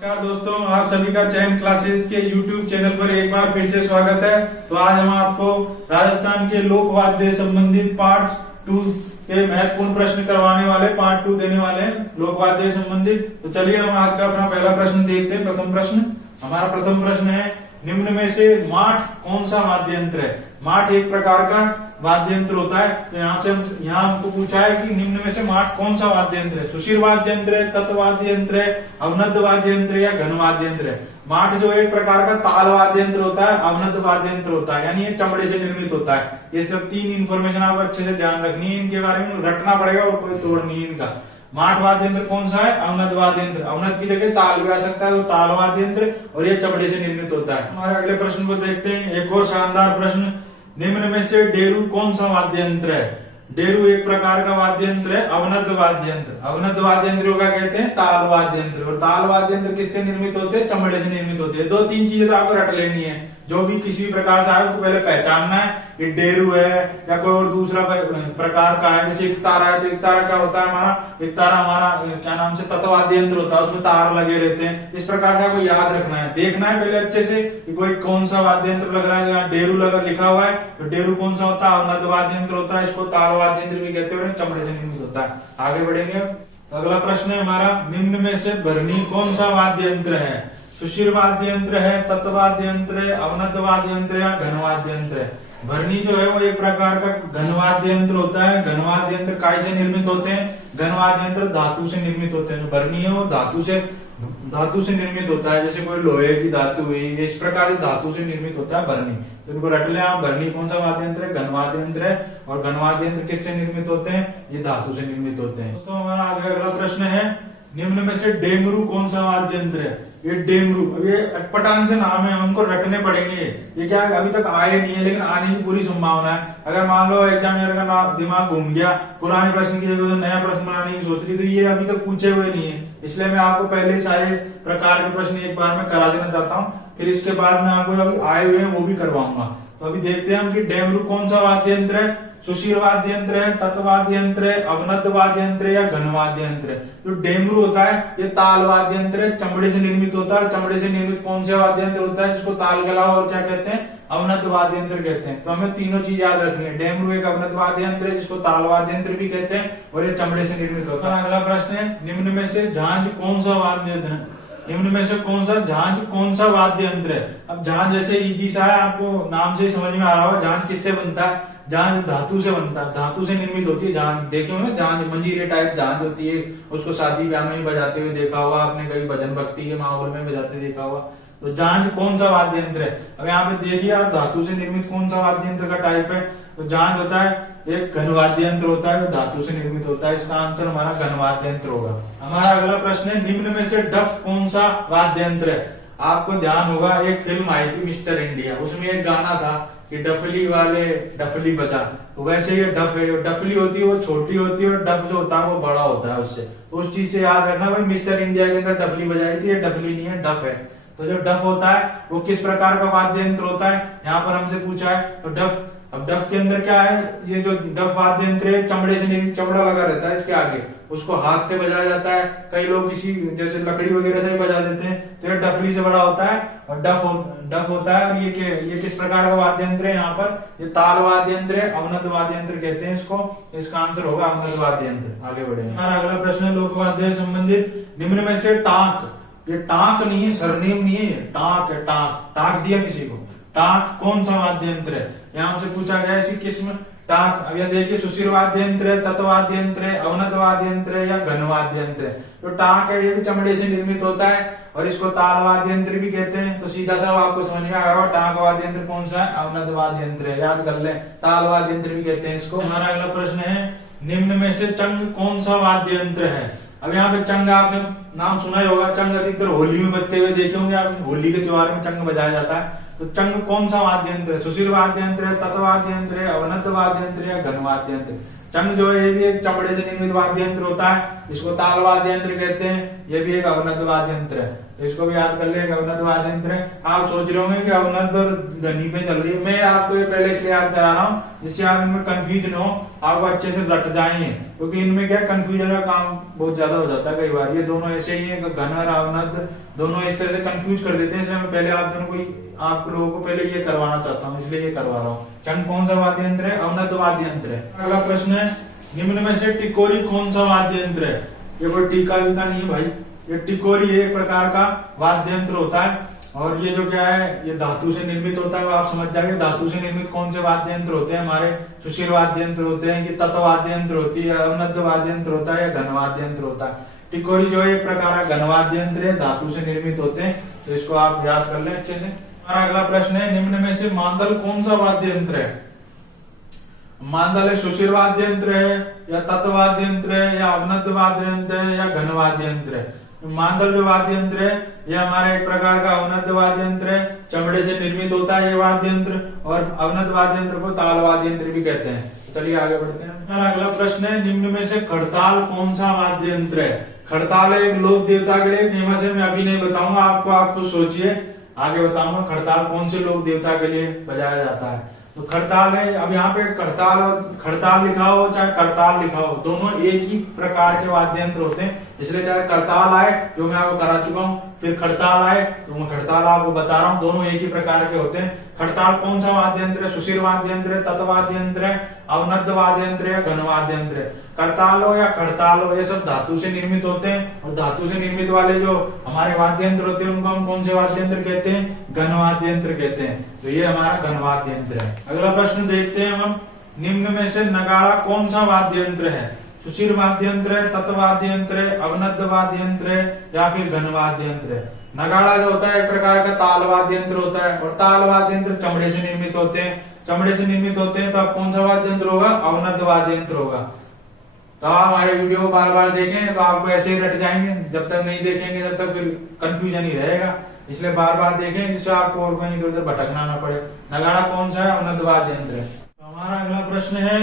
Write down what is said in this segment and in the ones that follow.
नमस्कार दोस्तों, आप सभी का चयन क्लासेस के YouTube चैनल पर एक बार फिर से स्वागत है। तो आज हम आपको राजस्थान के लोक वाद्य संबंधित पार्ट 2 के महत्वपूर्ण प्रश्न करवाने वाले, पार्ट 2 देने वाले हैं लोक वाद्य संबंधित। तो चलिए हम आज का अपना पहला प्रश्न देखते हैं। प्रथम प्रश्न, हमारा प्रथम प्रश्न है, निम्न में से माठ कौन सा वाद्य यंत्र है? माठ एक प्रकार का वाद्य यंत्र होता है। तो यहाँ हमको पूछा है कि निम्न में से माठ कौन सा वाद्य यंत्र है? सुशिर वाद्य यंत्र है, तत् वाद्य यंत्र है, अवनद वाद्य यंत्र है या घन वाद्य यंत्र है? माठ जो एक प्रकार का ताल वाद्य यंत्र होता है, अवनद वाद्य यंत्र होता है, यानी ये चमड़े से निर्मित होता है। ये सब तीन इन्फॉर्मेशन आप अच्छे से ध्यान रखनी है, इनके बारे में रटना पड़ेगा और कोई तोड़ नहीं है इनका। माठ वाद्य यंत्र कौन सा है? अवनद वाद्य यंत्र। अवनद की जगह ताल भी आ सकता है, तो ताल वाद्य यंत्र, और ये चमड़े से निर्मित होता है। हमारे अगले प्रश्न को देखते हैं। एक और शानदार प्रश्न, निम्न में से डेरू कौन सा वाद्य यंत्र है? डेरू एक प्रकार का वाद्य यंत्र है, अवनद वाद्य यंत्र। अवनद वाद्य यंत्र का कहते हैं ताल वाद्य यंत्र, और ताल वाद्य यंत्र किससे निर्मित होते हैं? चमड़े से निर्मित होते हैं। दो तीन चीजें तो आपको रट लेनी है, जो भी किसी भी प्रकार से आए उसको पहले पहचानना है कि डेरू है या कोई और दूसरा प्रकार का है। जैसे एक तारा है, तो एक तारा क्या होता है हमारा? एक तारा हमारा क्या नाम से तत् वाद्य यंत्र होता है, उसमें तार लगे रहते हैं। इस प्रकार का आपको याद रखना है, देखना है पहले अच्छे से कि कोई कौन सा वाद्य यंत्र लग रहा है। यहाँ डेरू लगा लिखा हुआ है, तो डेरू कौन सा होता है? अवनद वाद्य यंत्र होता है, इसको ताल वाद्य यंत्र भी कहते हैं, चमड़े से निर्मित होता है। आगे बढ़ेंगे। अगला प्रश्न है हमारा, निम्न में से भरनी कौन सा वाद्य यंत्र है? सुशिर वाद्य यंत्र है, तत् वाद्य यंत्र है, अवनद वाद्य यंत्र या घन वाद्य यंत्र है? भरनी जो है वो एक प्रकार का घन वाद्य यंत्र होता है। घन वाद्य यंत्र काय से निर्मित होते हैं? घन वाद्य यंत्र धातु से निर्मित होते हैं। जो भरनी है वो धातु से निर्मित होता है, जैसे कोई लोहे की धातु हुई, इस प्रकार से धातु से निर्मित होता है भरनी। तो इनको रट लें आप, भरनी कौन सा वाद्य यंत्र है? घन वाद्य यंत्र है। और घन वाद्य यंत्र किससे निर्मित होते हैं? ये धातु से निर्मित होते हैं। दोस्तों हमारा आगे अगला प्रश्न है, निम्न में से डेमरू कौन सा वाद्य यंत्र है? ये डेमरू, अब ये अटपटांग से नाम है, उनको रटने पड़ेंगे। ये क्या है, अभी तक आए नहीं है, लेकिन आने की पूरी संभावना है। अगर मान लो एग्जामिनर का दिमाग घूम गया, पुराने प्रश्न की जगह नया प्रश्न बनाने की सोच रही, तो ये अभी तक पूछे हुए नहीं है। इसलिए मैं आपको पहले सारे प्रकार के प्रश्न एक बार में करा देना चाहता हूँ, फिर इसके बाद मैं आपको अभी आए हुए हैं वो भी करवाऊंगा। तो अभी देखते हैं हम कि डेमरू कौन सा वाद्य यंत्र है? सुशिर वाद्य यंत्र है, तत् वाद्य यंत्र है, अवनद वाद्य यंत्र है या घन वाद्य यंत्र है? जो डेमरू होता है ये ताल वाद्य यंत्र है, चमड़े से निर्मित होता है। चमड़े से निर्मित कौन सा वाद्य यंत्र होता है जिसको ताल के अलावा और क्या कहते हैं? अवनद वाद्य यंत्र कहते हैं। तो हमें तीनों चीज याद रखनी है। डेमरू एक अवनद वाद्य यंत्र है जिसको ताल वाद्य यंत्र भी कहते हैं, और ये चमड़े से निर्मित होता है। अगला प्रश्न है, निम्न में से झांझ कौन सा वाद्य यंत्र है? निम्न में से झांझ कौन सा वाद्य यंत्र है? अब झांझ जैसे इजी सा है, आपको नाम से समझ में आ रहा होगा। झांझ किससे बनता है? झांझ धातु से बनता है, धातु से निर्मित होती है झांझ। देखे हो ना, झांझ मंजीरे टाइप झांझ होती है, उसको शादी ब्याह में बजाते हुए देखा होगा आपने, कभी भजन भक्ति के माहौल में बजाते देखा होगा। तो झांझ कौन सा वाद्य यंत्र है? अब यहाँ पे देखिए आप, धातु से निर्मित कौन सा वाद्य यंत्र का टाइप है? तो झांझ होता है एक घन वाद्य यंत्र होता है, जो धातु से निर्मित होता है। इसका आंसर हमारा घन वाद्य यंत्र होगा। हमारा अगला प्रश्न है, निम्न में से डफ कौन सा वाद्य यंत्र है? आपको ध्यान होगा, एक फिल्म आई थी मिस्टर इंडिया, उसमें एक गाना था कि डफली वाले डफली बजा। तो वैसे ये डफ है, डफली होती है वो छोटी होती है, और डफ जो होता है वो बड़ा होता है उससे। तो उस चीज से याद रखना भाई, मिस्टर इंडिया के अंदर डफली बजाई थी, ये डफली नहीं है, डफ है। तो जो डफ होता है वो किस प्रकार का वाद्य यंत्र होता है, यहाँ पर हमसे पूछा है। तो डफ, अब डफ के अंदर क्या है? ये जो डफ वाद्य यंत्र है, चमड़े से निर्मित, चमड़ा लगा रहता है इसके आगे, उसको हाथ से बजाया जाता है। कई लोग किसी जैसे लकड़ी वगैरह से ही बजा देते हैं। तो ये डफली से बड़ा होता है, और डफ होता है। और ये किस प्रकार का वाद्य यंत्र है? यहाँ पर ये ताल वाद्य यंत्र है, अवनद वाद्य यंत्र कहते हैं इसको। इसका आंसर होगा अवनद वाद्य यंत्र। आगे बढ़ेंगे। हमारा अगला प्रश्न है लोक वाद्य संबंधित, निम्न में से टाक, ये टाक नहीं है, सरनेम नहीं है, टाक है। टाक दिया किसी को, टाक कौन सा वाद्य यंत्र है? यहाँ हमसे पूछा गया इसी किस्म टाक। अब यह देखिए, सुशिर वाद्य यंत्र है, तत् वाद्य यंत्र है, अवनद वाद्य यंत्र है या घन वाद्य यंत्र है? तो टाक है, ये भी चमड़े से निर्मित होता है, और इसको ताल वाद्य यंत्र भी कहते हैं। तो सीधा सा आपको समझ में आएगा टाक वाद्य यंत्र कौन सा है? अवनद वाद्य यंत्र है, याद कर ले। ताल वाद्य यंत्र भी कहते हैं इसको। हमारा अगला प्रश्न है, निम्न में से चंग कौन सा वाद्य यंत्र है? अब यहाँ पे चंग आपने नाम सुना ही होगा। चंग अधिकतर होली में बजते हुए देखे होंगे आपने, होली के त्योहार में चंग बजाया जाता है। तो चंग कौन सा वाद्य यंत्र है? सुशिर वाद्य यंत्र है, तत् वाद्य यंत्र है, अवनद वाद्य यंत्र है या घन वाद्य यंत्र? चंग जो है ये भी एक चमड़े से निर्मित वाद्य यंत्र होता है, इसको ताल वाद्य यंत्र कहते हैं। ये भी एक अवनद वाद्य यंत्र है। तो इसको भी याद कर ले। अवनत वाद्य यंत्र है। आप सोच रहे होंगे कि अवनत और ध्वनि पे चल रही है, मैं आपको ये पहले इसलिए याद करा रहा हूँ जिससे आप इनमें कंफ्यूज न हो, आपको अच्छे से रट जाएंगे, क्योंकि इनमें क्या कंफ्यूजन का काम बहुत ज्यादा हो जाता है कई बार। ये दोनों ऐसे ही है, घन और अवनत दोनों इस तरह से कंफ्यूज कर देते हैं, इसलिए मैं पहले आप दोनों को, आप लोगों को पहले ये करवाना चाहता हूँ, इसलिए ये करवा रहा हूँ। चंड कौन सा वाद्य यंत्र है? अवनत वाद्य यंत्र है। अगला प्रश्न है, निम्न में से टिकोरी कौन सा वाद्य यंत्र है? ये कोई टीका वीका नहीं है भाई, ये टिकोरी एक प्रकार का वाद्य यंत्र होता है, और ये जो क्या है, ये धातु से निर्मित होता है। आप समझ जाएंगे धातु से निर्मित कौन से वाद्य यंत्र होते हैं हमारे। सुशील वाद्य यंत्र होते हैं कि तत्व वाद्य यंत्र होती है, अवनत वाद्य यंत्र होता है या घन वाद्य यंत्र होता है। टिकोरी जो है एक प्रकार का घन वाद्य यंत्र है, धातु से निर्मित होते हैं, तो इसको आप याद कर लें अच्छे से। हमारा अगला प्रश्न है, निम्न में से मांदल कौन सा वाद्य यंत्र है? मांदल है सुशील वाद्य यंत्र है या तत्व वाद्य यंत्र है या अवनत वाद्य यंत्र है या घन वाद्य यंत्र है? मांदल जो वाद्य यंत्र है ये हमारे एक प्रकार का अवनत वाद्य यंत्र है, चमड़े से निर्मित होता है ये वाद्य यंत्र, और अवनत वाद्य यंत्र को ताल वाद्य यंत्र भी कहते हैं। चलिए आगे बढ़ते हैं। हमारा अगला प्रश्न है, निम्न में से खड़ताल कौन सा वाद्य यंत्र है? खड़ताल एक लोक देवता के लिए फेमस है, मैं अभी नहीं बताऊंगा आपको, आप कुछ सोचिए, आगे बताऊंगा खड़ताल कौन से लोक देवता के लिए बजाया जाता है। तो खड़ताल है, अब यहाँ पे खड़ताल और खड़ताल लिखा हो चाहे करताल लिखा हो, दोनों एक ही प्रकार के वाद्य यंत्र होते हैं, इसलिए चाहे करताल आए जो मैं आपको करा चुका हूँ, फिर खड़ताल आए तो मैं खड़ताल आपको बता रहा हूँ, दोनों एक ही प्रकार के होते हैं। खड़ताल कौन सा वाद्य यंत्र है? सुशील वाद्य यंत्र है, तत्व वाद्य यंत्र है, अवनत वाद्य यंत्र है, घन वाद्य यंत्र है। करताल हो या खड़ताल हो, ये सब धातु से निर्मित होते हैं, और धातु से निर्मित वाले जो हमारे वाद्य यंत्र होते हैं उनको हम कौन से वाद्य यंत्र कहते हैं? घन वाद्य यंत्र कहते हैं। तो ये हमारा घन वाद्य यंत्र है। अगला प्रश्न देखते हैं हम, निम्न में से नगाड़ा कौन सा वाद्य यंत्र है? सुशील वाद्य यंत्र है, तत्व वाद्य यंत्र है, अवनत वाद्य यंत्र है या फिर घन वाद्य यंत्र है? नगाड़ा जो होता है एक प्रकार का ताल वाद्य यंत्र होता है, और ताल वाद्य यंत्र चमड़े से निर्मित होते हैं, चमड़े से निर्मित होते हैं, तो अब कौन सा वाद्य यंत्र होगा? अवनत वाद्य यंत्र होगा। तो आप हमारे वीडियो को बार बार देखें तो आपको ऐसे ही रट जाएंगे, जब तक नहीं देखेंगे तब तक फिर कंफ्यूजन ही रहेगा, इसलिए बार बार देखें जिससे आपको और कहीं इधर उधर भटकना ना पड़े। नगाड़ा कौन सा है? अवनत वाद्य यंत्र है। तो हमारा अगला प्रश्न है,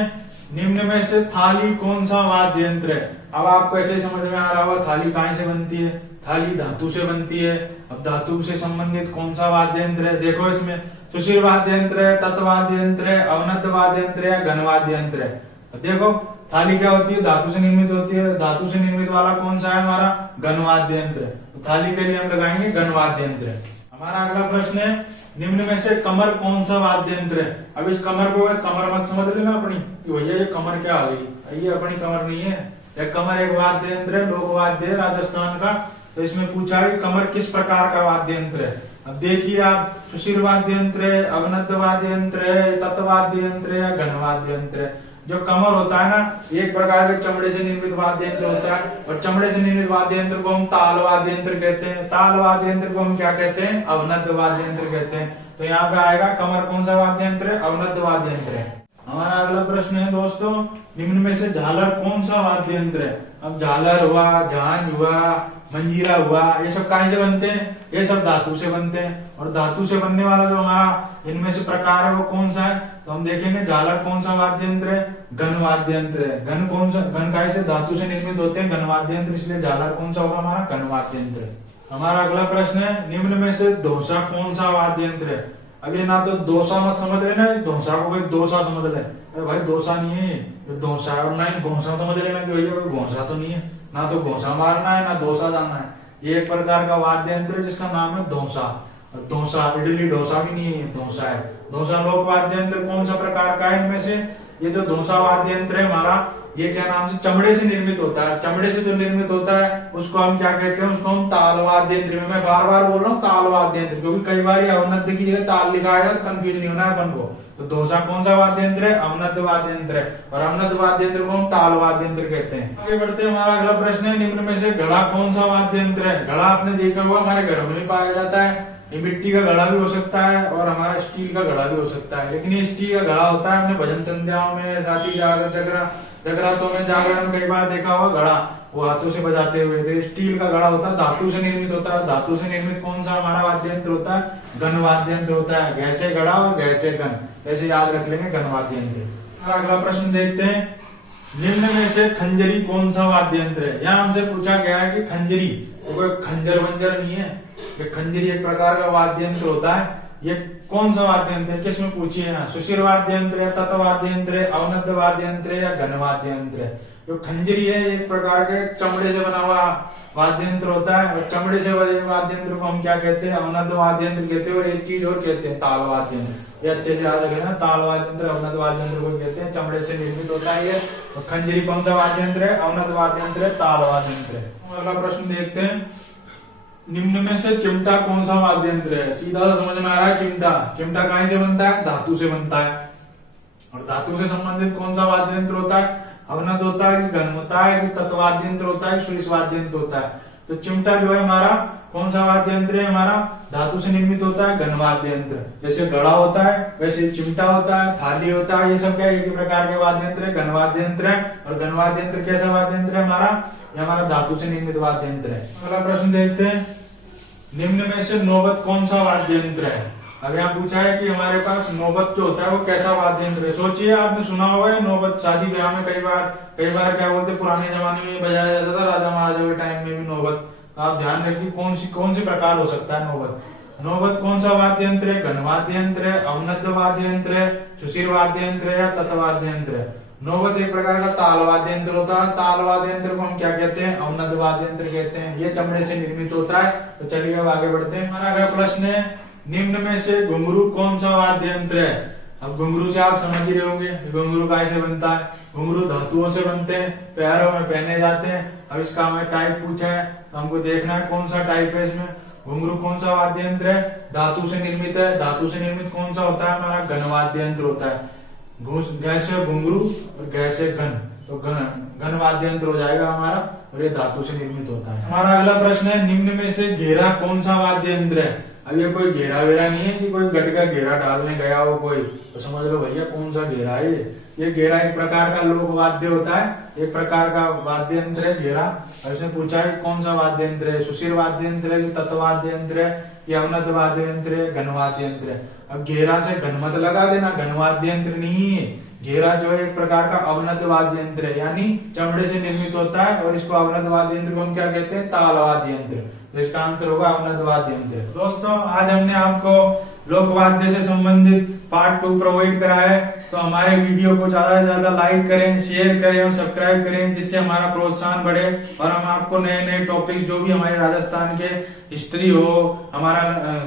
निम्न में से थाली कौन सा वाद्य यंत्र है? अब आपको ऐसे समझ में आ रहा होगा थाली कहाँ से बनती है? थाली धातु से बनती है। अब धातु से संबंधित कौन सा वाद्य यंत्र है? देखो इसमें सुशील वाद्य यंत्र है, तत्व वाद्य यंत्र है, अवनत वाद्य यंत्र है, घन वाद्य यंत्र है। तो देखो थाली क्या होती है? धातु से निर्मित होती है, धातु से निर्मित वाला कौन सा है? हमारा घन वाद्य यंत्र है। तो थाली के लिए हम लगाएंगे घन वाद्य यंत्र है। हमारा अगला प्रश्न है, निम्न में से कमर कौन सा वाद्य यंत्र है? अब इस कमर को कमर मत समझ लेना अपनी कि भैया ये कमर क्या आ गई, ये अपनी कमर नहीं है। यह कमर एक वाद्य यंत्र है, लोक वाद्य है राजस्थान का। तो इसमें पूछा है कमर किस प्रकार का वाद्य यंत्र है? अब देखिए आप, सुशील वाद्य यंत्र है, अवनत वाद्य यंत्र है, तत्व वाद्य यंत्र है या घन वाद्य यंत्र है? जो कमर होता है ना, एक प्रकार के चमड़े से निर्मित वाद्य यंत्र होता है, और चमड़े से निर्मित वाद्य यंत्र को हम ताल वाद्य यंत्र कहते हैं। ताल वाद्य यंत्र को हम क्या कहते हैं? अवनत वाद्य यंत्र कहते हैं। तो यहाँ पे आएगा कमर कौन सा वाद्य यंत्र है? अवनत वाद्य यंत्र है। हमारा अगला प्रश्न है दोस्तों, निम्न में से झालर कौन सा वाद्य यंत्र है? अब झालर हुआ, झांझ हुआ, मंजीरा हुआ, ये सब कहाँ से बनते हैं? ये सब धातु से बनते हैं, और धातु से बनने वाला जो हमारा इनमें से प्रकार है वो कौन सा है? तो हम देखेंगे झालर कौन सा वाद्य यंत्र है? घन वाद्य यंत्र है। घन कौन सा? घन काय से? धातु से निर्मित होते हैं घन वाद्य यंत्र, इसलिए झालर कौन सा होगा? हमारा घन वाद्य यंत्र है। हमारा अगला प्रश्न है, निम्न में से धोसा कौन सा वाद्य यंत्र है? अब ये ना तो डोसा मत समझ लेना, डोसा को कोई डोसा समझ ले, अरे भाई डोसा नहीं है ये डोसा है, और ना ही घोंसा समझ लेना कि भैया कोई घोंसा तो नहीं है, ना तो घोंसा मारना है ना डोसा जाना है। ये एक प्रकार का वाद्य यंत्र है जिसका नाम है डोसा। डोसा इडली डोसा भी नहीं है, डोसा है। डोसा लोक वाद्य यंत्र कौन सा प्रकार का है इनमें से? ये जो डोसा वाद्य यंत्र है हमारा, ये क्या नाम से? चमड़े से निर्मित होता है। चमड़े से जो निर्मित होता है उसको हम क्या कहते हैं? उसको हम ताल वाद्य यंत्र। मैं बार बार बोल रहा हूँ ताल वाद्य यंत्र, क्योंकि कई बार अवनत की जगह ताल लिखा है, कंफ्यूज नहीं होना है अपन को। तो डोसा कौन सा वाद्य यंत्र है? अवनत वाद्य यंत्र है, और अवनत वाद्य यंत्र को हम ताल वाद्य यंत्र कहते हैं। आगे बढ़ते हैं, हमारा अगला प्रश्न है, निम्न में से घड़ा कौन सा वाद्य यंत्र है? घड़ा आपने देखा हुआ हमारे घरों में भी पाया जाता है। ये मिट्टी का घड़ा भी हो सकता है और हमारा स्टील का घड़ा भी हो सकता है, लेकिन ये स्टील का घड़ा होता है। हमने भजन संध्याओं में, रात्रि जागर जगरातों में जागरण कई बार देखा हुआ घड़ा वो हाथों से बजाते हुए। तो स्टील का घड़ा होता है, धातु से निर्मित होता है। धातु से निर्मित कौन सा हमारा वाद्य यंत्र होता है? घन वाद्य यंत्र होता है। गैसे घड़ा और गैसे घन, ऐसे याद रख लेंगे घन वाद्य यंत्र। अगला प्रश्न देखते हैं, निम्न में से खंजरी कौन सा वाद्य यंत्र है। यहाँ हमसे पूछा गया है कि खंजरी, तो कोई खंजर वंजर नहीं है, ये खंजरी एक प्रकार का वाद्य यंत्र होता है। ये कौन सा वाद्य यंत्र है, किसमें पूछिए यहाँ, सुशिर वाद्य यंत्र है, तत् वाद्य यंत्र है, अवनद्य वाद्य यंत्र है या घन वाद्य यंत्र है। जो खंजरी है एक प्रकार के चमड़े से बना हुआ वाद्य यंत्र होता है, और चमड़े से बने वाद्य यंत्र को हम क्या कहते हैं, अवनद्य वाद्य यंत्र कहते हैं। और एक चीज और कहते हैं, ताल वाद्य यंत्र। ये अच्छे से याद रखेना, ताल वाद्य यंत्र अवनद्य वाद्य यंत्र को कहते हैं, चमड़े से निर्मित होता है ये। और खंजरी कौन सा वाद्य यंत्र है, अवनद्य वाद्य यंत्र है, ताल वाद्य यंत्र है। अगला प्रश्न देखते हैं, निम्न में से चिमटा कौन सा वाद्य यंत्र है। सीधा सा समझ में आ रहा है, चिमटा। चिमटा कहाँ से बनता है, धातु से बनता है। और धातु से संबंधित कौन सा वाद्य यंत्र होता है, अवनद होता है कि घन होता है कि तत्वाद्य यंत्र होता है, सुरेश वाद्य यंत्र होता है। तो चिमटा जो है हमारा कौन सा वाद्य यंत्र है, हमारा धातु से निर्मित होता है, घन वाद्य यंत्र। जैसे घड़ा होता है वैसे चिमटा होता है, थाली होता है, ये सब क्या एक ही प्रकार के वाद्य यंत्र है, घन वाद्य यंत्र है। और घन वाद्य यंत्र कैसा वाद्य यंत्र है हमारा, ये हमारा धातु से निर्मित वाद्य यंत्र है। अगला प्रश्न देखते हैं, निम्न में से नौबत कौन सा वाद्य यंत्र है। अब यहाँ पूछा है कि हमारे पास नौबत जो होता है वो कैसा वाद्य यंत्र है। सोचिए, आपने सुना होगा है नौबत, शादी ब्याह में कई बार क्या बोलते, पुराने जमाने में बजाया जाता था, राजा महाराजा के टाइम में भी नौबत। तो आप ध्यान रखिए कौन सी प्रकार हो सकता है नौबत। नौबत कौन सा वाद्य यंत्र है, घन वाद्य यंत्र है, अवनद्य वाद्य यंत्र है, सुशिर वाद्य यंत्र है या तत्वाद्य यंत्र है। नौबत एक प्रकार का ताल वाद्य यंत्र होता है। ताल वाद्य यंत्र को हम क्या कहते हैं, अवनद्य वाद्य यंत्र कहते हैं। ये चमड़े से निर्मित होता है। तो चलिए अब आगे बढ़ते हैं। हमारा अगला प्रश्न है, निम्न में से घुंघरू कौन सा वाद्य यंत्र है। अब घुंघरू से आप समझ ही रहे होंगे, घुंघरू कैसे बनता है। घुंघरू धातुओं से बनते हैं, पैरों में पहने जाते हैं। अब इसका हमें टाइप पूछा है, तो हमको देखना है कौन सा टाइप है इसमें। घुंघरू कौन सा वाद्य यंत्र है, धातु से निर्मित है। धातु से निर्मित कौन सा होता है, हमारा घन वाद्य यंत्र होता है। गैसे घुंघरू और गैसे घन, तो घन वाद्य यंत्र हो जाएगा हमारा, और ये धातु से निर्मित होता है। हमारा अगला प्रश्न है, निम्न में से घेरा कौन सा वाद्य यंत्र है। अब ये कोई घेरा वेरा नहीं है कि कोई गढ़ का घेरा डालने गया हो कोई, तो समझ लो भैया कौन सा घेरा है ये घेरा एक प्रकार का लोक वाद्य होता है, एक प्रकार का वाद्य यंत्र है घेरा। और इसने पूछा है कौन सा वाद्य यंत्र है, सुशिर वाद्य यंत्र है, तत्वाद्य यंत्र है या अवनद्य वाद्य यंत्र है, घन वाद्य यंत्र है। अब घेरा से घन मत लगा देना, घन वाद्य यंत्र नहीं है। घेरा जो है एक प्रकार का अवनद्य वाद्य यंत्र है, यानी चमड़े से निर्मित होता है। और इसको अवनद्य वाद्य यंत्र को हम क्या कहते हैं, ताल वाद्य यंत्र। तो इसका आंसर होगा अवनद्य वाद्य यंत्र। दोस्तों, आज हमने आपको लोक वाद्य से संबंधित पार्ट 2 प्रोवाइड करा है। तो हमारे वीडियो को ज्यादा से ज्यादा लाइक करें, शेयर करें और सब्सक्राइब करें, जिससे हमारा प्रोत्साहन बढ़े और हम आपको नए नए टॉपिक्स जो भी हमारे राजस्थान के हिस्ट्री हो, हमारा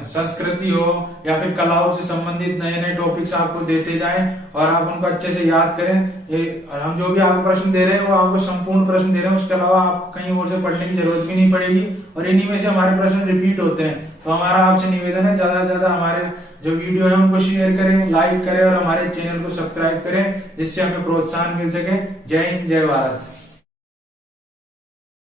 संस्कृति हो या फिर कलाओं से संबंधित नए नए टॉपिक्स आपको देते जाएं और आप उनको अच्छे से याद करें। हम जो भी आपको प्रश्न दे रहे हैं वो आपको संपूर्ण प्रश्न दे रहे हैं, उसके अलावा आपको कहीं और से पढ़ने की जरूरत भी नहीं पड़ेगी। और इन्हीं में से हमारे प्रश्न रिपीट होते हैं। तो हमारा आपसे निवेदन है, ज्यादा से ज्यादा हमारे जो वीडियो है उनको शेयर करें, लाइक करें और हमारे चैनल को सब्सक्राइब करें, जिससे हमें प्रोत्साहन मिल सके। जय हिंद, जय भारत।